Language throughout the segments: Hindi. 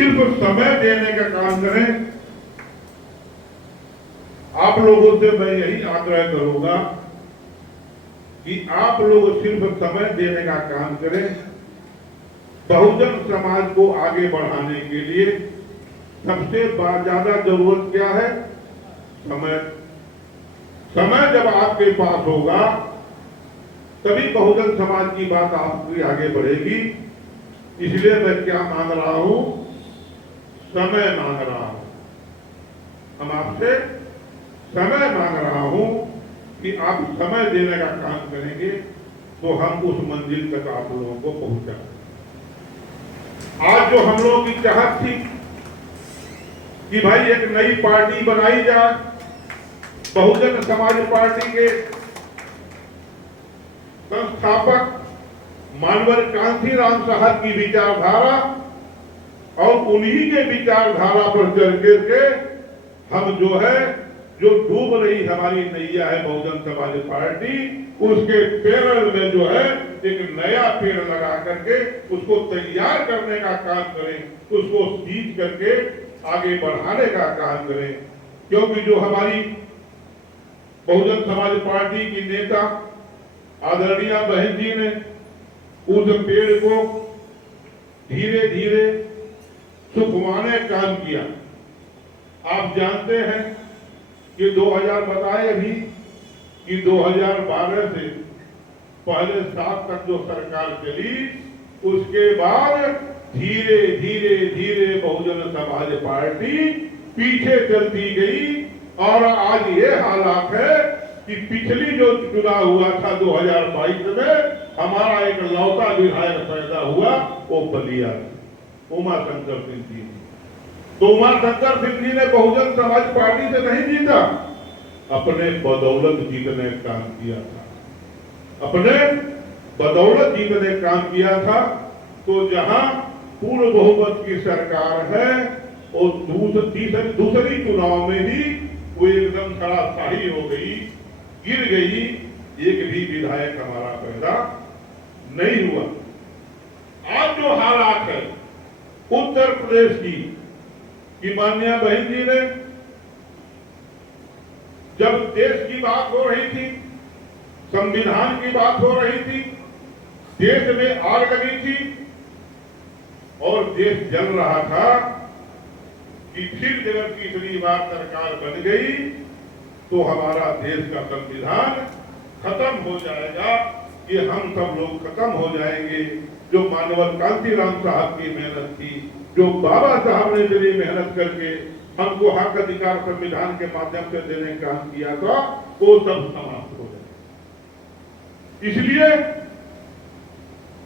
सिर्फ समय देने का काम करें। आप लोगों से मैं यही आग्रह करूंगा कि आप लोग सिर्फ समय देने का काम करें। बहुजन समाज को आगे बढ़ाने के लिए सबसे ज्यादा जरूरत क्या है? समय। समय जब आपके पास होगा तभी बहुजन समाज की बात आपकी आगे बढ़ेगी। इसलिए मैं क्या मांग रहा हूं? समय मांग रहा हूं। हम आपसे समय मांग रहा हूं कि आप समय देने का काम करेंगे तो हम उस मंजिल तक आप लोगों को पहुंचाएं। आज जो हम लोगों की चाहत थी कि भाई एक नई पार्टी बनाई जाए, बहुजन समाज पार्टी के संस्थापक मानवर कांशीराम साहब की विचारधारा और उन्हीं के विचारधारा पर चल करके हम जो डूब रही हमारी नैया है बहुजन समाज पार्टी, उसके पैरल में जो है एक नया पेड़ लगा करके उसको तैयार करने का काम करें, उसको सींच करके आगे बढ़ाने का काम करें। क्योंकि जो हमारी बहुजन समाज पार्टी की नेता आदरणीय बहन जी ने उस पेड़ को धीरे धीरे सुखवाने काम किया। आप जानते हैं कि 2000 बताए अभी कि 2012 से पहले 7 तक जो सरकार चली, उसके बाद धीरे धीरे धीरे बहुजन समाज पार्टी पीछे चलती गई और आज ये हालात है कि पिछली जो चुनाव हुआ था 2022 में हमारा एक लौता विधायक पैदा हुआ, वो बलिया उमाशंकर सिंह जी। तो उमाशंकर सिंह जी ने बहुजन समाज पार्टी से नहीं जीता, अपने बदौलत जीतने काम किया था, अपने बदौलत जीतने काम किया था। तो जहां पूर्ण बहुमत की सरकार है और दूसरी चुनाव में ही वो एकदम धराशायी हो गई, गिर गई, एक भी विधायक हमारा पैदा नहीं हुआ। आज जो हालात है उत्तर प्रदेश की माननीय बहन जी ने जब देश की बात हो रही थी, संविधान की बात हो रही थी, देश में आग लगी थी और देश जल रहा था कि फिर जब तीसरी बार सरकार बन गई तो हमारा देश का संविधान खत्म हो जाएगा, ये हम सब लोग खत्म हो जाएंगे। जो मानवर कांशीराम साहब की मेहनत थी, जो बाबा साहब ने इतनी मेहनत करके हमको हक अधिकार संविधान के माध्यम से देने का काम किया था, वो सब समाप्त हो जाए। इसलिए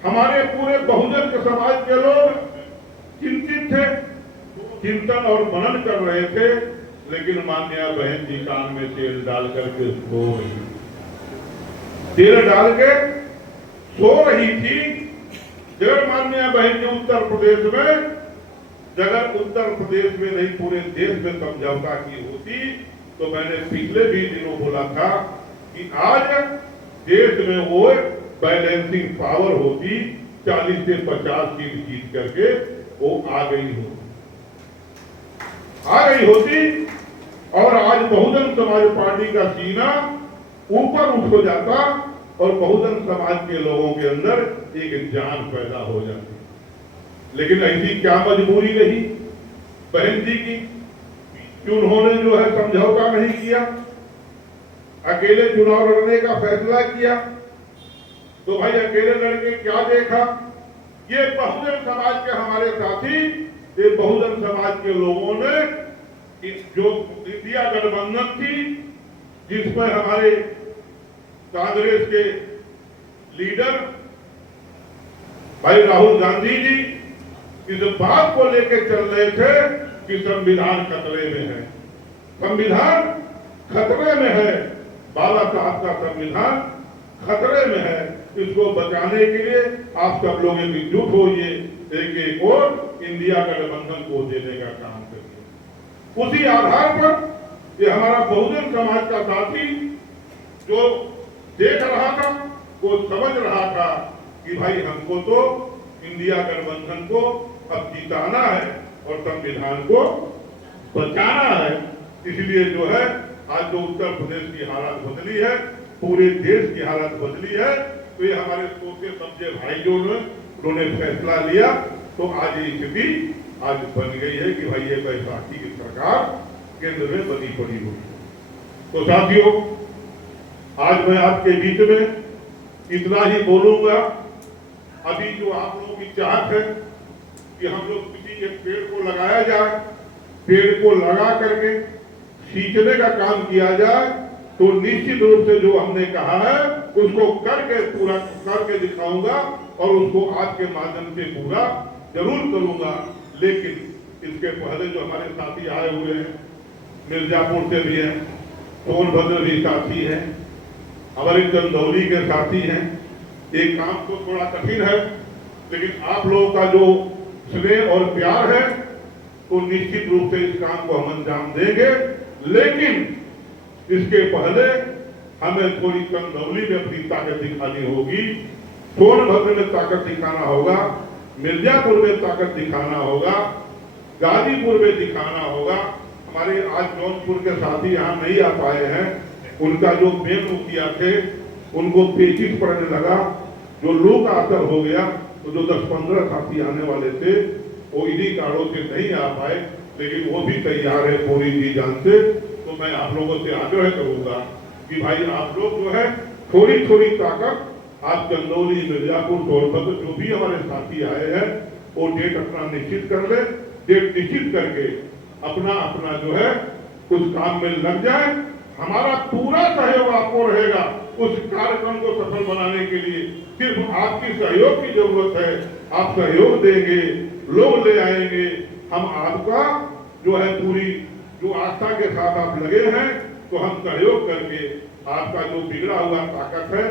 हमारे पूरे बहुजन के समाज के लोग चिंतित थे, चिंतन और मनन कर रहे थे, लेकिन माननीय बहन जी कान में तेल डाल करके सो रही, तेल डाल के सो रही थी। जगह माननीय बहन जी उत्तर प्रदेश में, जगह उत्तर प्रदेश में नहीं पूरे देश में समझौता की होती तो मैंने पिछले भी दिनों बोला था कि आज देश में वो बैलेंसिंग पावर होती, 40 से 50 सीट जीत करके वो आ गई होती और आज बहुजन समाज पार्टी का सीना ऊपर उठ जाता और बहुजन समाज के लोगों के अंदर एक जान पैदा हो जाती। लेकिन ऐसी क्या मजबूरी रही बहन जी की कि उन्होंने जो है समझौता नहीं किया, अकेले चुनाव लड़ने का फैसला किया। तो भाई अकेले लड़के क्या देखा? ये बहुजन समाज के हमारे साथी, ये बहुजन समाज के लोगों ने जो इंडिया गठबंधन थी, जिस पर हमारे कांग्रेस के लीडर भाई राहुल गांधी जी इस बात को लेकर चल रहे थे कि संविधान खतरे में है, संविधान खतरे में है, बाबा साहब का संविधान खतरे में है। इसको बचाने के लिए आप सब लोग एकजुट होइए, एक और इंडिया गठबंधन को देने का काम करिए। उसी आधार पर ये हमारा बहुजन समाज का साथी जो देख रहा था, वो समझ रहा था कि भाई हमको तो इंडिया गठबंधन को अब जिताना है, और संविधान को बचाना है। इसलिए जो है आज जो उत्तर प्रदेश की हालत बदली है, पूरे देश की हालत बदली है, तो ये हमारे सोचे समझे भाई जो उन्होंने फैसला लिया, तो आज ये स्थिति आज बन गई है कि भाई ये बैसाखी की सरकार केंद्र में बनी पड़ी हुई है। तो साथियों, आज मैं आपके बीच में इतना ही बोलूंगा। अभी जो आप लोगों की चाहत है कि हम लोग किसी एक पेड़ को लगाया जाए, पेड़ को लगा करके सींचने का काम किया जाए, तो निश्चित रूप से जो हमने कहा है उसको करके पूरा करके दिखाऊंगा और उसको आपके माध्यम से पूरा जरूर करूंगा। लेकिन इसके पहले जो हमारे साथी आए हुए हैं, मिर्जापुर से भी हैं, सोनभद्र भी साथी हैं, हमारे चंदौली के साथी हैं। एक काम तो थोड़ा कठिन है, लेकिन आप लोगों का जो स्नेह और प्यार है तो निश्चित रूप से इस काम को हम अंजाम देंगे। लेकिन इसके पहले हमें थोड़ी चंदौली में अपनी ताकत दिखानी होगी, सोनभद्र में ताकत दिखाना होगा, मिर्जापुर में ताकत दिखाना होगा, गाजीपुर में दिखाना होगा। हमारे आज जौनपुर के साथी यहाँ नहीं आ पाए हैं, उनका जो मेन मुखिया थे उनको पेचिश पड़ने लगा, जो लू का असर हो गया, तो जो 10-15 साथी आने वाले थे वो इन्हीं कारणों से नहीं आ पाए, लेकिन वो भी तैयार है पूरी जी जान से। तो मैं आप लोगों से आग्रह करूंगा कि भाई आप लोग जो है थोड़ी थोड़ी ताकत, आप चंदौली, मिर्जापुर, सोनभद्र जो भी हमारे साथी आए हैं वो डेट अपना निश्चित कर ले। डेट निश्चित करके अपना अपना जो है उस काम में लग जाए। हमारा पूरा सहयोग आपको रहेगा उस कार्यक्रम को सफल बनाने के लिए। सिर्फ आपकी सहयोग की जरूरत है, आप सहयोग देंगे, लोग ले आएंगे। हम आपका जो है पूरी जो आस्था के साथ आप लगे हैं, तो हम सहयोग करके आपका जो बिगड़ा हुआ ताकत है,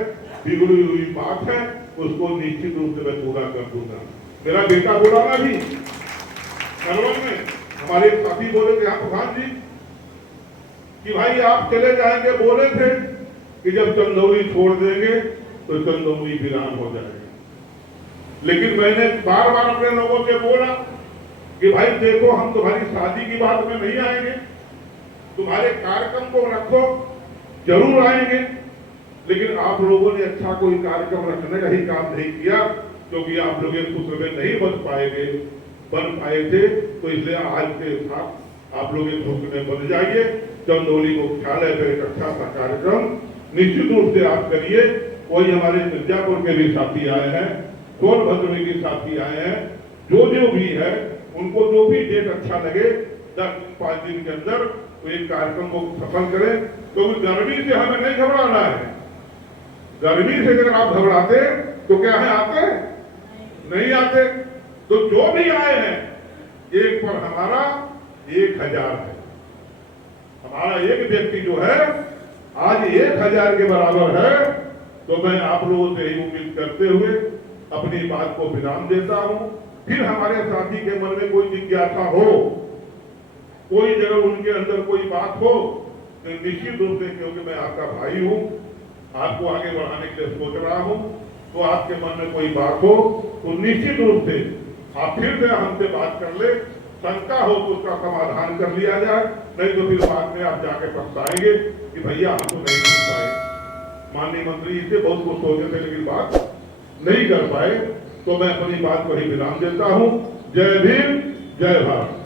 बिगड़ी हुई बात है, उसको निश्चित रूप से मैं पूरा कर दूंगा। मेरा बेटा बोला ना जी करवन में, हमारे साथी बोले थे प्रधान जी कि भाई आप चले जाएंगे, बोले थे कि जब चंदौली छोड़ देंगे तो चंदौली वीरान हो जाएगी। लेकिन मैंने बार बार अपने लोगों से बोला कि भाई देखो, हम तुम्हारी शादी की बात में नहीं आएंगे, तुम्हारे कार्यक्रम को रखो, जरूर आएंगे, लेकिन आप लोगों ने अच्छा कोई कार्यक्रम रखने का ही काम नहीं किया, क्योंकि आप लोग एक सूत्र में नहीं बन पाए थे। तो इसलिए आज के साथ आप लोग एक सूत्र में बन जाइए। चंदौली मुख्यालय पर एक अच्छा सा कार्यक्रम निश्चित रूप से आप करिए। वही हमारे मिर्जापुर के भी साथी आए हैं, सोनभद्र में भी साथी आए हैं, जो भी है उनको जो भी डेट अच्छा लगे 10-5 दिन के अंदर तो एक कार्यक्रम को सफल करें। क्योंकि गर्मी से हमें नहीं घबराना है। गर्मी से अगर आप घबराते तो क्या है, आते नहीं आते। तो जो भी आए हैं, एक पर हमारा 1000 है। हमारा एक व्यक्ति जो है आज 1000 के बराबर है। तो मैं आप लोगों से ही उम्मीद करते हुए अपनी बात को विराम देता हूं। फिर हमारे साथी के मन में कोई जिज्ञासा हो, कोई जगह उनके अंदर कोई बात हो, तो निश्चित रूप से, क्योंकि मैं आपका भाई हूं, आपको आगे बढ़ाने के लिए सोच रहा हूं, तो आपके मन में कोई बात हो तो निश्चित रूप से आप फिर से हमसे बात कर ले। शंका हो तो उसका समाधान कर लिया जाए, नहीं तो फिर बाद में आप जाके पछताएंगे कि भैया हम तो नहीं सुन पाए, माननीय मंत्री जी से बहुत कुछ सोचे थे लेकिन बात नहीं कर पाए। तो मैं अपनी बात को ही विराम देता हूं। जय भीम, जय भारत।